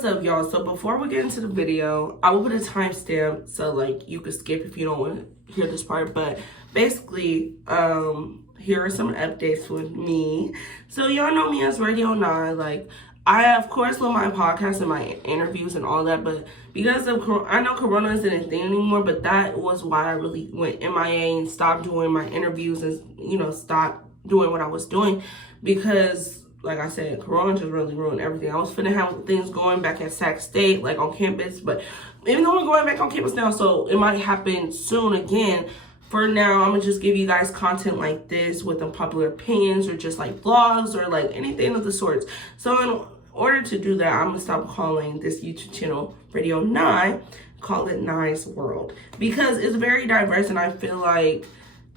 what's up, y'all? So before we get into the video, I will put a timestamp so like you can skip if you don't want to hear this part. But basically, here are some updates with me. So y'all know me as Radio 9. Like, I of course love my podcast and my interviews and all that, but because of I know Corona isn't a thing anymore, but that was why I really went MIA and stopped doing my interviews and stopped doing what I was doing, because like I said, Corona just really ruined everything. I was finna have things going back at Sac State, like on campus, but even though we're going back on campus now, so it might happen soon again. For now, I'm gonna just give you guys content like this with unpopular opinions or just like vlogs or like anything of the sorts. So in order to do that, I'm gonna stop calling this YouTube channel Radio 9, call it Nice World, because it's very diverse, and I feel like,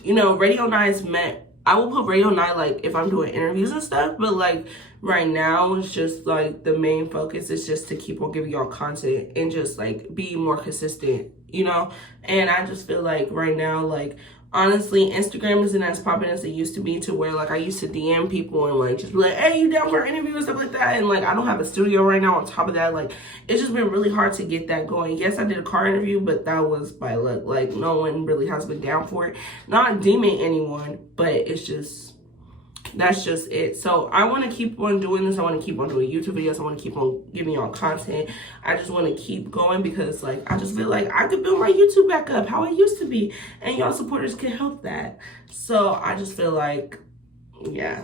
Radio 9 is meant, I will put Radio 9 like if I'm doing interviews and stuff, but like right now it's just like the main focus is just to keep on giving y'all content and just like be more consistent, and I just feel like right now, like honestly, Instagram isn't as popular as it used to be, to where like I used to DM people and like just be like, hey, you down for an interview and stuff like that, and like I don't have a studio right now. On top of that, like it's just been really hard to get that going. Yes, I did a car interview, but that was by luck. Like no one really has been down for it. Not deeming anyone, but it's just, that's just it. So I want to keep on doing this. I want to keep on doing YouTube videos. I want to keep on giving y'all content. I just want to keep going because like I just feel like I could build my YouTube back up how it used to be, and y'all supporters can help that. So I just feel like, yeah,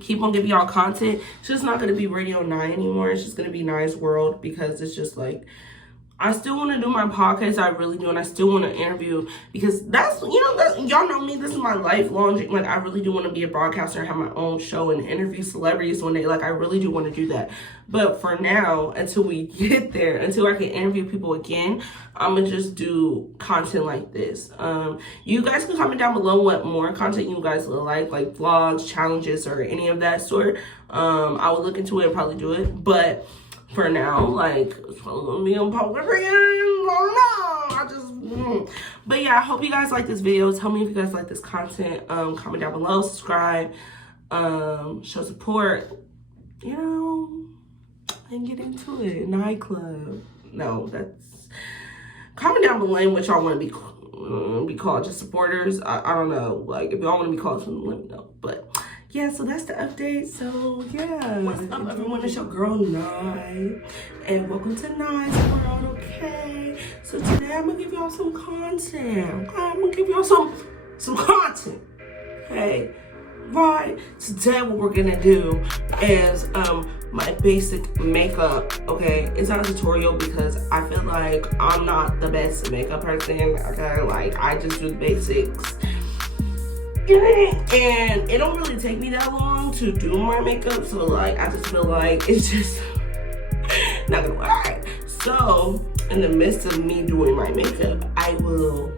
keep on giving y'all content. It's just not going to be Radio 9 anymore. It's just going to be Nice World, because it's just like, I still want to do my podcast, I really do, and I still want to interview, because that's, y'all know me, this is my lifelong dream. Like, I really do want to be a broadcaster and have my own show and interview celebrities one day. Like, I really do want to do that. But for now, until we get there, until I can interview people again, I'm going to just do content like this. You guys can comment down below what more content you guys would like vlogs, challenges, or any of that sort. I will look into it and probably do it, but for now, like, it's probably gonna be unpopular. But yeah, I hope you guys like this video. Tell me if you guys like this content. Comment down below, subscribe, show support, and get into it. Nightclub. No, that's, comment down below what y'all want to be called. Just supporters. I don't know. Like, if y'all want to be called something, let me know. But yeah, so that's the update. So yeah, what's up, everyone? It's your girl Nye, and welcome to Nice World. Okay, so today I'm gonna give y'all some content. Okay, I'm gonna give y'all some content. Okay, right. Today what we're gonna do is my basic makeup. Okay, it's not a tutorial because I feel like I'm not the best makeup person. Okay, like I just do the basics. And it don't really take me that long to do my makeup, so like I just feel like it's just not gonna work. So in the midst of me doing my makeup, I will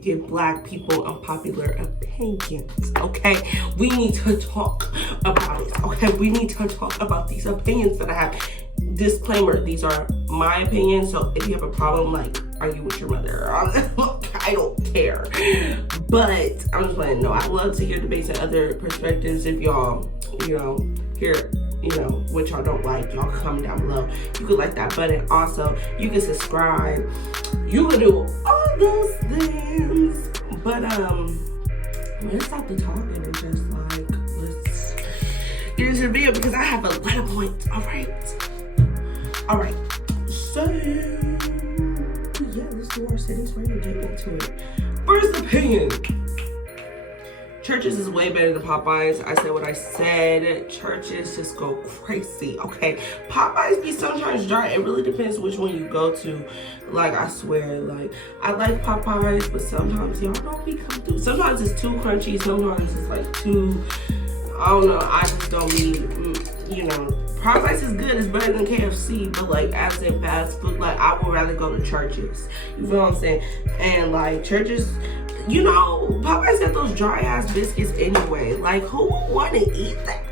give black people unpopular opinions. Okay, we need to talk about it. Okay, we need to talk about these opinions that I have. Disclaimer, these are my opinions, so if you have a problem, like argue with your mother, I don't care. But I'm just letting you know, I love to hear debates and other perspectives. If y'all hear what y'all don't like, y'all comment down below. You could like that button. Also, you can subscribe. You can do all those things. But let's stop the talking and just like let's get into the video, because I have a lot of points. All right. So yeah, let's do our settings right and get into it. First opinion. Churches is way better than Popeyes. I said what I said. Churches just go crazy, okay? Popeyes be sometimes dry. It really depends which one you go to. Like, I swear, like, I like Popeyes, but sometimes y'all don't be come through. Sometimes it's too crunchy. Sometimes it's like too, I don't know. I just don't be, Popeyes is good. It's better than KFC, but like as in fast food, like I would rather go to Churches. You feel what I'm saying? And like Churches, Popeyes got those dry ass biscuits anyway. Like, who would want to eat that?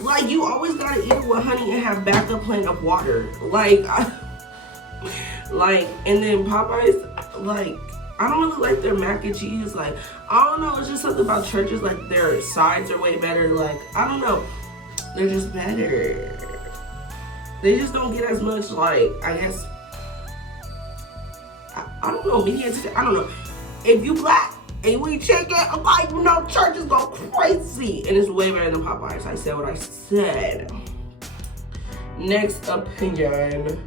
Like, you always gotta eat it with honey and have backup plan of water. Like, and then Popeyes, like, I don't really like their mac and cheese. Like, I don't know. It's just something about churches. Like, their sides are way better. Like, I don't know. They're just better. They just don't get as much, like, I guess, I don't know, media attention. I don't know. If you black and we check it, like, you know, churches go crazy. And it's way better than Popeyes. I said what I said. Next opinion.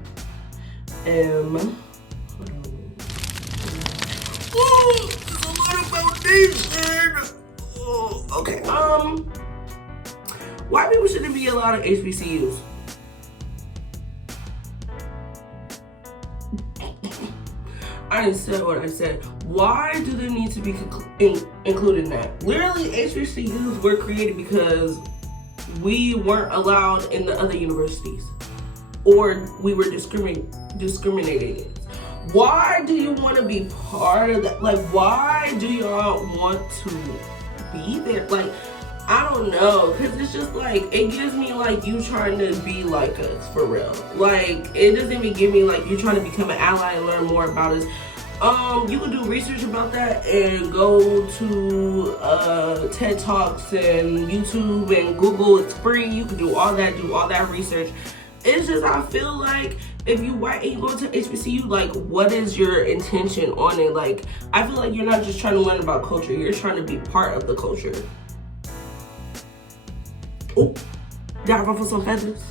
Oh, there's a lot of foundation. Oh, okay. White people shouldn't be allowed at HBCUs. I didn't say what I said. Why do they need to be included in that? Literally, HBCUs were created because we weren't allowed in the other universities, or we were discriminated against. Why do you want to be part of that? Like, why do y'all want to be there? Like, I don't know, because it's just like, it gives me like you trying to be like us, for real. Like, it doesn't even give me like you trying to become an ally and learn more about us. You can do research about that and go to TED Talks and YouTube and Google. It's free. You can do all that research. It's just, I feel like if you white and you go to HBCU, like, what is your intention on it? Like, I feel like you're not just trying to learn about culture. You're trying to be part of the culture. Oh, gotta ruffle some feathers.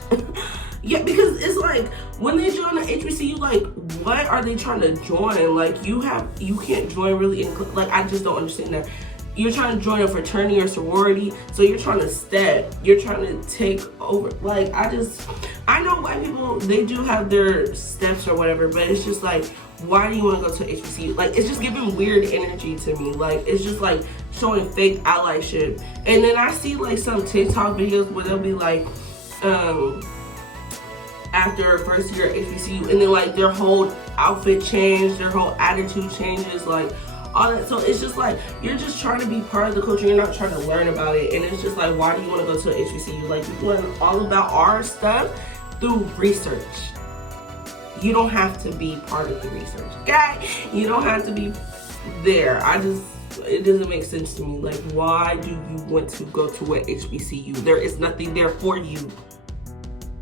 Yeah, because it's like, when they join the HBCU, like, what are they trying to join? Like, you can't join really, like, I just don't understand that. You're trying to join a fraternity or sorority, so you're trying to step, you're trying to take over. Like, I know white people, they do have their steps or whatever, but it's just like, why do you want to go to HBCU? Like, it's just giving weird energy to me. Like, it's just like showing fake allyship. And then I see like some TikTok videos where they'll be like, after first year at HBCU, and then like their whole outfit changed, their whole attitude changes, like all that. So it's just like, you're just trying to be part of the culture, you're not trying to learn about it. And it's just like, why do you want to go to an HBCU? Like, you learn all about our stuff through research. You don't have to be part of the research, okay? You don't have to be there. It doesn't make sense to me. Like, why do you want to go to an HBCU? There is nothing there for you.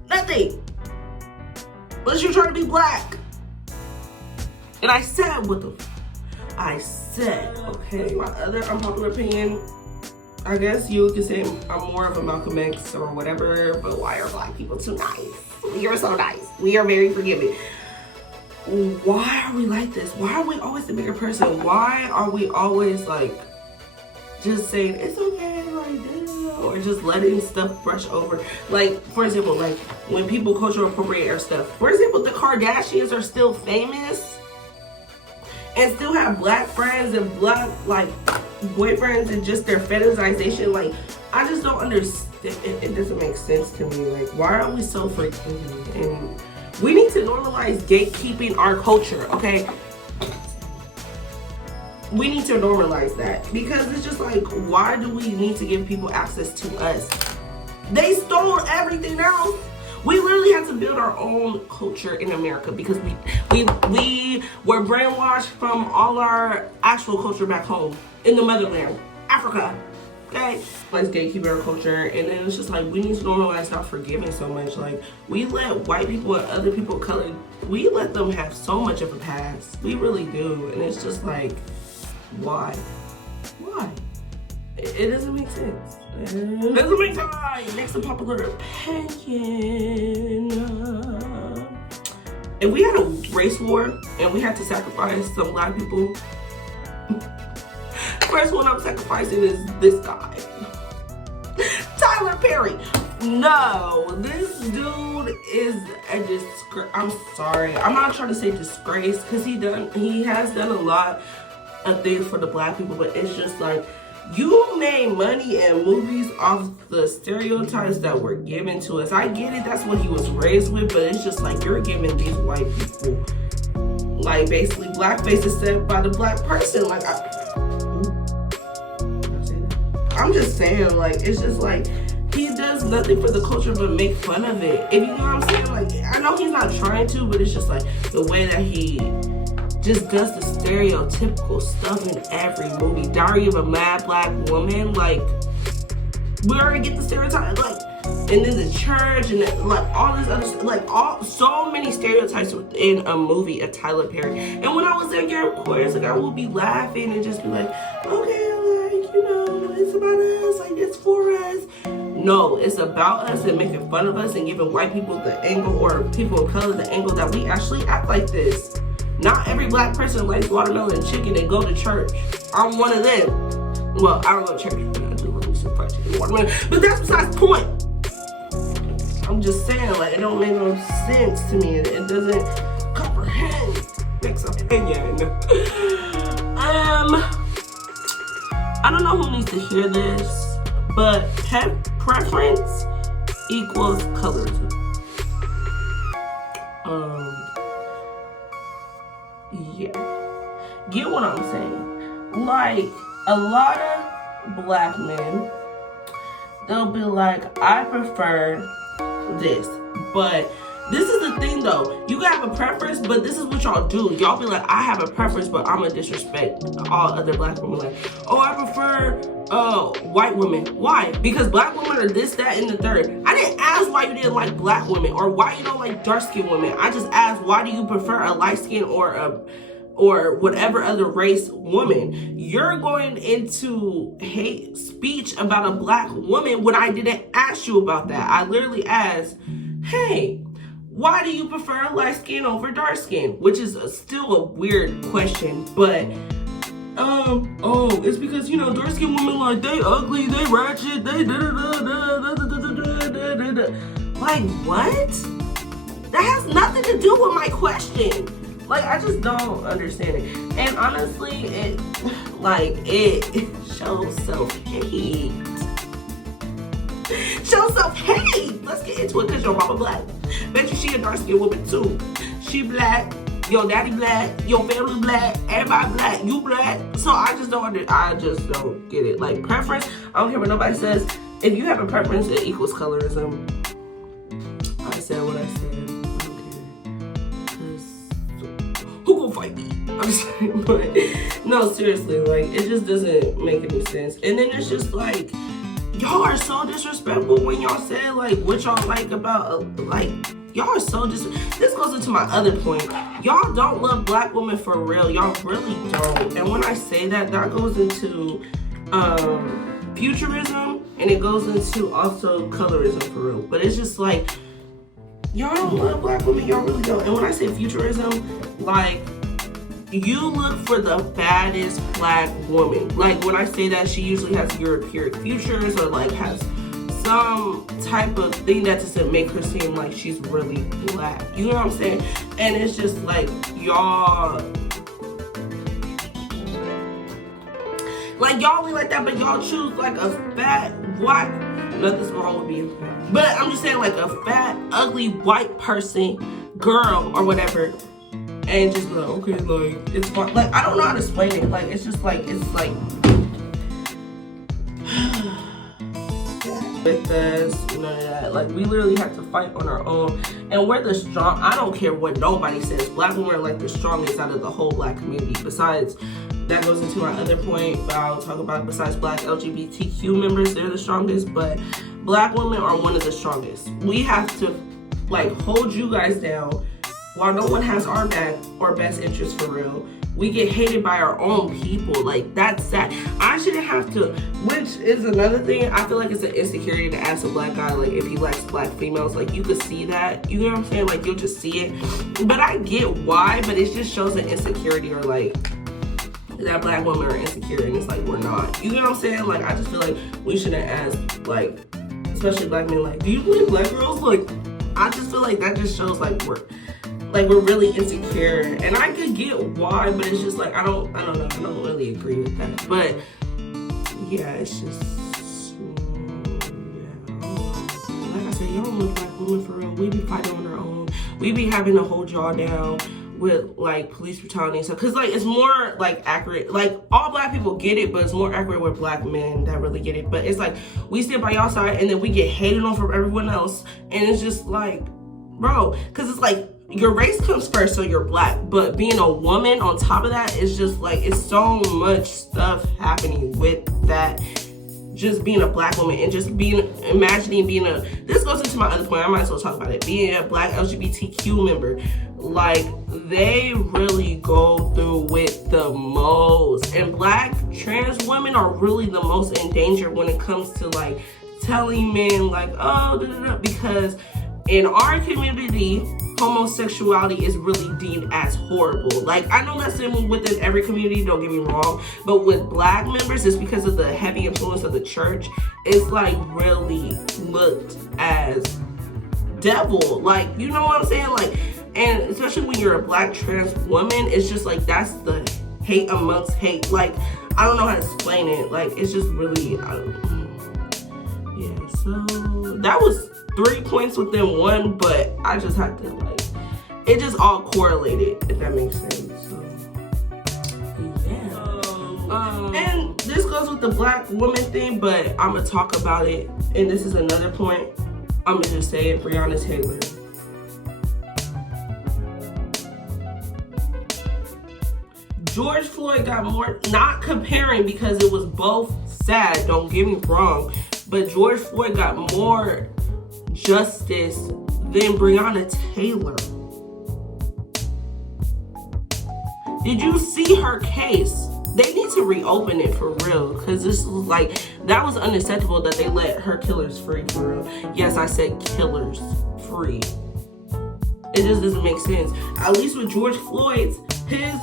Nothing. Unless you're trying to be black. And I said I said, okay? My other unpopular opinion, I guess you could say I'm more of a Malcolm X or whatever, but why are black people too nice? We are so nice. We are very forgiving. Why are we like this? Why are we always the bigger person? Why are we always like just saying it's okay, like, or just letting stuff brush over? Like, for example, like when people cultural appropriate our stuff. For example, the Kardashians are still famous and still have black friends and black like boyfriends, and just their fetishization. Like, I just don't understand. It doesn't make sense to me. Like, why are we so forgiving? And we need to normalize gatekeeping our culture, okay? We need to normalize that, because it's just like, why do we need to give people access to us? They stole everything else. We literally had to build our own culture in America because we were brainwashed from all our actual culture back home in the motherland, Africa. Okay, let's gatekeep our culture, and then it's just like, we need to normalize not forgiving so much. Like, we let white people and other people of color, we let them have so much of a past. We really do, and it's just like, why? Why? It doesn't make sense. It doesn't make sense. Next unpopular opinion. If we had a race war and we had to sacrifice some black people, first one I'm sacrificing is this guy, Tyler Perry. No, this dude is a disgrace. I'm sorry, I'm not trying to say disgrace, because he has done a lot of things for the black people, but it's just like, you made money in movies off the stereotypes that were given to us. I get it, that's what he was raised with, but it's just like, you're giving these white people, like, basically blackface is set by the black person. Like, I'm just saying, like, it's just like, he does nothing for the culture but make fun of it. If you know what I'm saying? Like, I know he's not trying to, but it's just like the way that he just does the stereotypical stuff in every movie. Diary of a Mad Black Woman, like, we already get the stereotype, like, and then the church, and then, like, all this other stuff, like, so many stereotypes in a movie of Tyler Perry. And when I was there, of course, like, I would be laughing and just be like, okay, like, you know, it's about us, like, it's for us. No, it's about us and making fun of us and giving white people the angle, or people of color the angle that we actually act like this. Not every black person likes watermelon and chicken and go to church. I'm one of them. Well, I don't go to church. I do love me some fried chicken and watermelon. But that's besides the point. I'm just saying, like, it don't make no sense to me. It doesn't comprehend. Next opinion. I don't know who needs to hear this, but preference equals colorism. Yeah. Get what I'm saying? Like, a lot of black men, they'll be like, I prefer this. But this is the thing though. You can have a preference, but this is what y'all do. Y'all be like, I have a preference, but I'm gonna disrespect all other black women. Like, oh, I prefer white women. Why? Because black women are this, that, and the third. I didn't ask why you didn't like black women or why you don't like dark-skinned women. I just asked, why do you prefer a light-skinned or whatever other race woman? You're going into hate speech about a black woman when I didn't ask you about that. I literally asked, hey, why do you prefer light skin over dark skin? Which is still a weird question, but it's because, you know, dark skinned women, like, they ugly, they ratchet, they like, what? That has nothing to do with my question. Like, I just don't understand it. And honestly, it shows self-hate. Shows self-hate. Let's get into it, because your mama black. Bet you she a dark-skinned woman too. She black, your daddy black, your family black, everybody black, you black. So I just don't get it. Like, preference, I don't care what nobody says. If you have a preference, it equals colorism. I said what I said. Who gonna fight me? I'm just saying, but no, seriously, like, it just doesn't make any sense. And then it's just like, y'all are so disrespectful when y'all say, like, what y'all like about, like, y'all are so this goes into my other point. Y'all don't love black women for real. Y'all really don't. And when I say that, that goes into futurism, and it goes into also colorism for real. But it's just like, y'all don't love black women, y'all really don't. And when I say futurism, like, you look for the baddest black woman. Like, when I say that, she usually has European features, or like has some type of thing that doesn't make her seem like she's really black. You know what I'm saying? And it's just like, y'all, like, y'all be like that, but y'all choose like a fat white, nothing's wrong with being fat, but I'm just saying, like, a fat, ugly white person, girl, or whatever, and just be like, okay, like, it's fun. Like, I don't know how to explain it. Like, it's just like, it's like, with us, none of that. Like, we literally have to fight on our own, and we're the strong. I don't care what nobody says. Black women are like the strongest out of the whole black community. Besides, that goes into our other point, but I'll talk about it. Besides black LGBTQ members, they're the strongest, but black women are one of the strongest. We have to, like, hold you guys down while no one has our back or best interest for real. We get hated by our own people. Like, that's sad. I shouldn't have to, which is another thing. I feel like it's an insecurity to ask a black guy, like, if he likes black females. Like, you could see that. You know what I'm saying? Like, you'll just see it. But I get why, but it just shows an insecurity, or like, that black women are insecure, and it's like, we're not. You know what I'm saying? Like, I just feel like we shouldn't ask, like, especially black men, like, do you believe black girls? Like, I just feel like that just shows, like, we're really insecure. And I could get why, but it's just like, I don't know, I don't really agree with that. But yeah, it's just, yeah, like I said, y'all don't look black women for real. We be fighting on our own. We be having to hold y'all down with, like, police brutality and stuff, because, like, it's more, like, accurate. Like, all black people get it, but it's more accurate with black men that really get it. But it's like, we stand by y'all side, and then we get hated on from everyone else, and it's just like, bro, because it's like, your race comes first, so you're black, but being a woman on top of that is just like, it's so much stuff happening with that. Just being a black woman and just imagining being this goes into my other point, I might as well talk about it, being a black LGBTQ member. Like, they really go through with the most, and black trans women are really the most in danger when it comes to like telling men like, oh, because in our community, homosexuality is really deemed as horrible. Like, I know that's within every community, don't get me wrong, but with black members, it's because of the heavy influence of the church. It's like really looked as devil, like, you know what I'm saying? Like, and especially when you're a black trans woman, it's just like, that's the hate amongst hate. Like, I don't know how to explain it. Like, it's just really, yeah, so that was 3 points within one, but I just had to, like, it just all correlated, if that makes sense. So, yeah. And this goes with the black woman thing, but I'm gonna talk about it, and this is another point. I'm gonna just say it, Breonna Taylor. George Floyd got more, not comparing because it was both sad, don't get me wrong, but George Floyd got more justice than Breonna Taylor. Did you see her case? They need to reopen it for real, because this was like, that was unacceptable that they let her killers free for real. Yes, I said killers free. It just doesn't make sense. At least with George Floyd's, his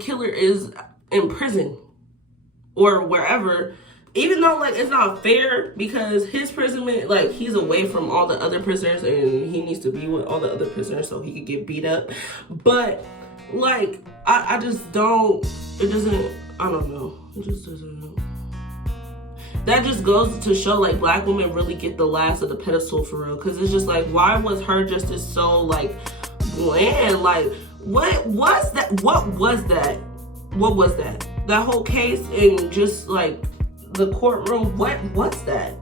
killer is in prison or wherever. Even though, like, it's not fair because his imprisonment, like, he's away from all the other prisoners and he needs to be with all the other prisoners so he could get beat up. But, like, I just don't, it doesn't, I don't know. It just doesn't. That just goes to show, like, black women really get the last of the pedestal for real. Because it's just like, why was her justice so, like, bland? Like, what was that? What was that? What was that? That whole case and just, like, the courtroom, what was that?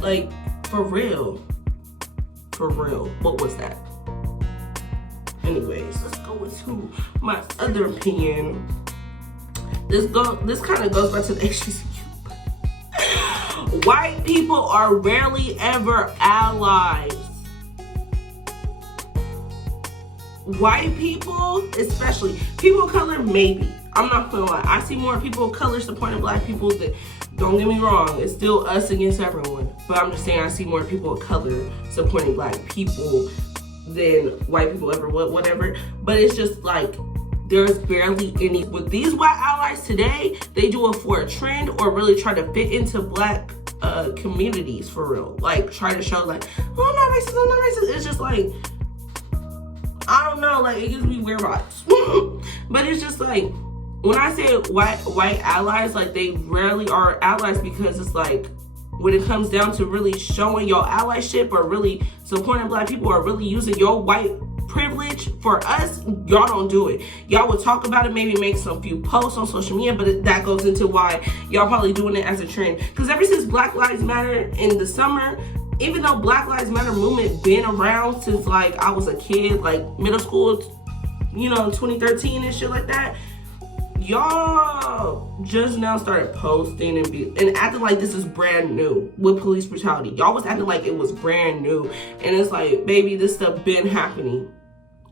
Like, for real, what was that? Anyways, let's go into my other opinion. This kind of goes back to the HBCU. White people are rarely ever allies. White people, especially people of color, maybe. I'm not gonna lie. I see more people of color supporting black people. That, don't get me wrong, it's still us against everyone. But I'm just saying, I see more people of color supporting black people than white people ever would, whatever. But it's just like, there's barely any. With these white allies today, they do it for a trend or really try to fit into black communities for real. Like, try to show like, oh, I'm not racist, I'm not racist. It's just like, I don't know, like, it gives me weird vibes. But it's just like, when I say white allies, like, they rarely are allies because it's like, when it comes down to really showing your allyship or really supporting black people or really using your white privilege for us, y'all don't do it. Y'all will talk about it, maybe make some few posts on social media, but that goes into why y'all probably doing it as a trend. Because ever since Black Lives Matter in the summer, even though Black Lives Matter movement been around since like I was a kid, like middle school, you know, 2013 and shit like that, y'all just now started posting and acting like this is brand new with police brutality. Y'all was acting like it was brand new, and it's like, baby, this stuff been happening.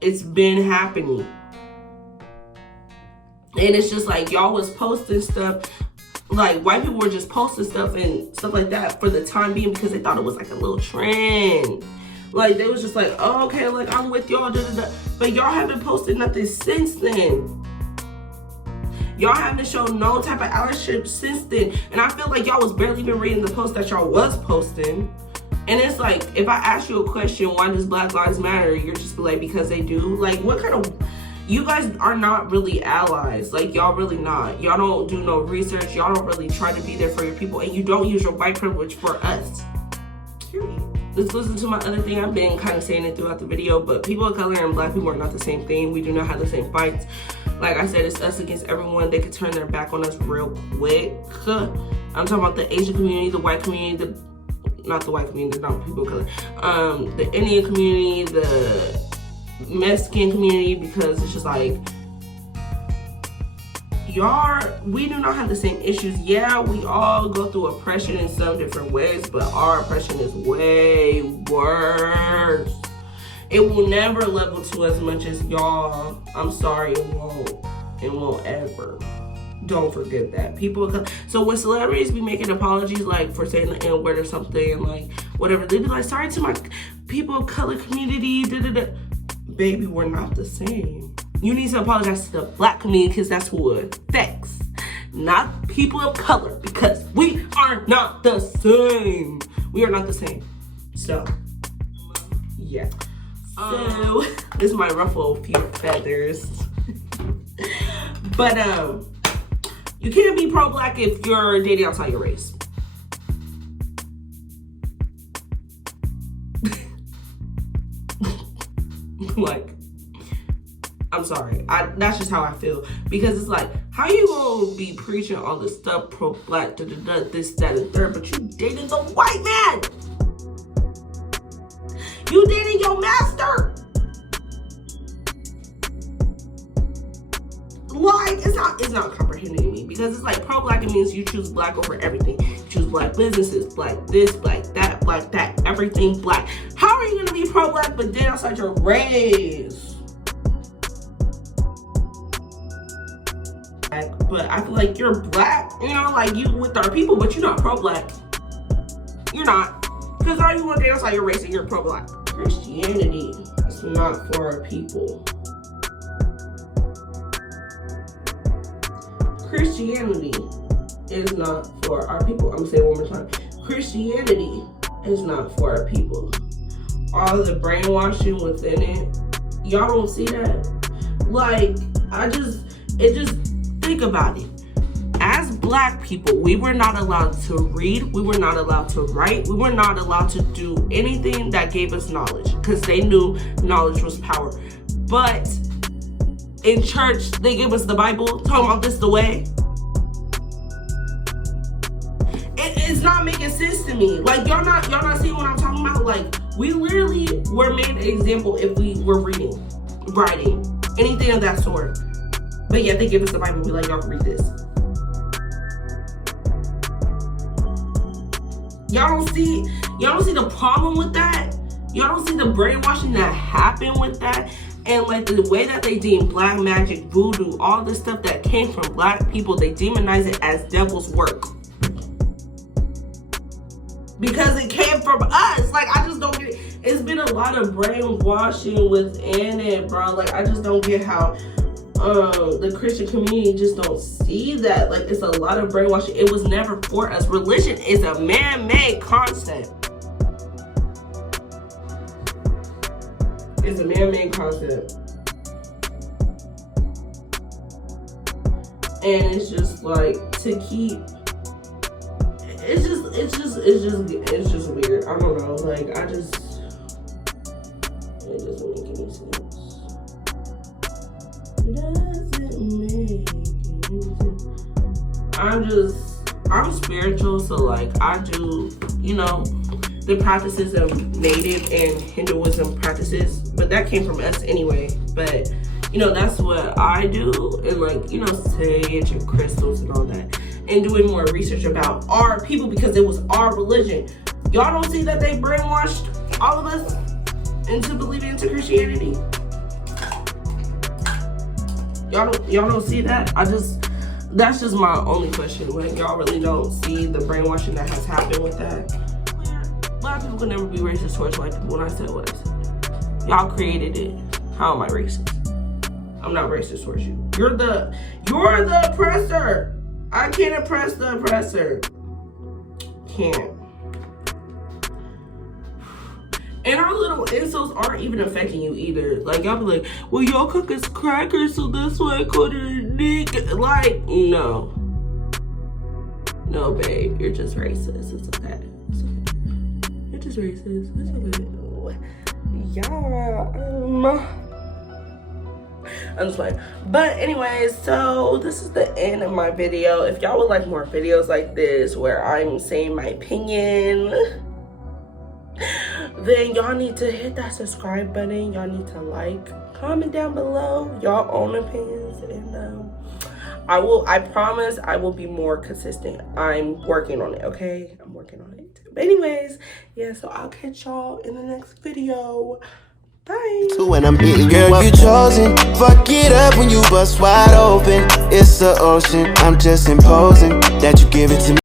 It's been happening. And it's just like, y'all was posting stuff, like white people were just posting stuff and stuff like that for the time being because they thought it was like a little trend. Like, they was just like, oh, okay, like, I'm with y'all, but y'all haven't posted nothing since then. Y'all haven't shown no type of allyship since then. And I feel like y'all was barely even reading the post that y'all was posting. And it's like, if I ask you a question, why does Black Lives Matter? You're just be like, because they do. Like, what kind of, you guys are not really allies. Like, y'all really not. Y'all don't do no research. Y'all don't really try to be there for your people. And you don't use your white privilege for us. Period. Let's listen to my other thing. I've been kind of saying it throughout the video, but people of color and black people are not the same thing. We do not have the same fights. Like I said, it's us against everyone. They could turn their back on us real quick. I'm talking about the Asian community, the white community, not the white community, not people of color, the Indian community, the Mexican community, because it's just like, we do not have the same issues. Yeah, we all go through oppression in some different ways, but our oppression is way worse. It will never level to as much as y'all. I'm sorry, it won't. It won't ever. Don't forget that. People, so when celebrities be making apologies, like for saying the N-word or something, like whatever, they be like, sorry to my people of color community, da-da-da. Baby, we're not the same. You need to apologize to the black community because that's who it affects, not people of color, because we are not the same. We are not the same. So, yeah. So, this might ruffle a few feathers. But, you can't be pro-black if you're dating outside your race. Like, I'm sorry. That's just how I feel. Because it's like, how you gonna be preaching all this stuff pro-black, this, that, and third, but you dating the white man? You dating your master? Like, it's not comprehending me, because it's like pro-black, it means you choose black over everything. You choose black businesses, black this, black that, everything black. How are you gonna be pro-black but date outside your race? But I feel like you're black, you know, like you with our people, but you're not pro-black. You're not. Because how you want to date outside your race and you're pro-black? Christianity is not for our people. Christianity is not for our people. I'm gonna say it one more time. Christianity is not for our people. All the brainwashing within it, y'all don't see that? Like, think about it. As black people, we were not allowed to read, we were not allowed to write, we were not allowed to do anything that gave us knowledge, because they knew knowledge was power. But in church, they give us the Bible, talking about this the way. It's not making sense to me. Like, y'all not seeing what I'm talking about? Like, we literally were made an example if we were reading, writing, anything of that sort. But yet they give us the Bible and be like, y'all can read this. Y'all don't see the problem with that? Y'all don't see the brainwashing that happened with that? And like the way that they deem black magic, voodoo, all this stuff that came from black people, they demonize it as devil's work. Because it came from us. Like, I just don't get it. It's been a lot of brainwashing within it, bro. Like, I just don't get how the Christian community just don't see that. Like, it's a lot of brainwashing. It was never for us. Religion is a man-made concept. It's a man-made concept. And it's just like, to keep, it's just weird. I don't know. Like, it doesn't make any sense. It doesn't make any sense. I'm spiritual, so like, I do, you know, the practices of Native and Hinduism practices, but that came from us anyway. But, you know, that's what I do, and like, you know, sage and crystals and all that, and doing more research about our people, because it was our religion. Y'all don't see that they brainwashed all of us into believing into Christianity? Y'all don't see that? That's just my only question. Like, y'all really don't see the brainwashing that has happened with that? Black people can never be racist towards white people. When I said what I said, y'all created it. How am I racist? I'm not racist towards you. You're the oppressor. I can't oppress the oppressor. Can't. And our little insults aren't even affecting you either. Like, y'all be like, well, y'all cook us crackers, so that's why I called her a nigga. Like, no. No, babe, you're just racist. It's okay. It's okay. You're just racist. It's okay. Yeah, I'm just playing. But anyways, so this is the end of my video. If y'all would like more videos like this where I'm saying my opinion, then y'all need to hit that subscribe button. Y'all need to like, comment down below y'all own opinions, and I promise I will be more consistent. I'm working on it, okay? I'm working on it. But anyways, yeah, so I'll catch y'all in the next video. Bye. When I'm hitting girl, you chosen. Fuck it up when you bust wide open. It's the ocean. I'm just imposing that you give it to me.